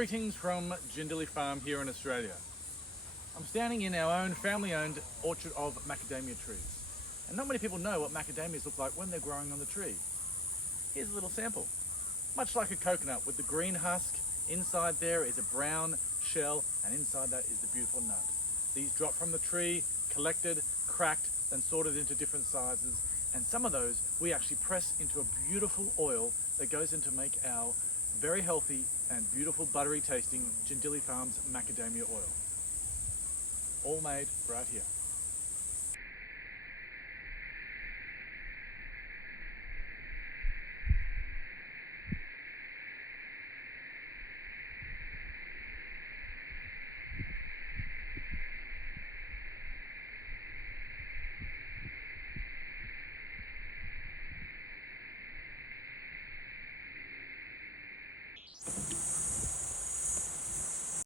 Greetings from Jindilli Farm here in Australia. I'm standing in our own family-owned orchard of macadamia trees. And not many people know what macadamias look like when they're growing on the tree. Here's a little sample. Much like a coconut, with the green husk, inside there is a brown shell, and inside that is the beautiful nut. These drop from the tree, collected, cracked, then sorted into different sizes, and some of those we actually press into a beautiful oil that goes in to make our very healthy and beautiful buttery tasting Jindilli Farms macadamia oil. All made right here.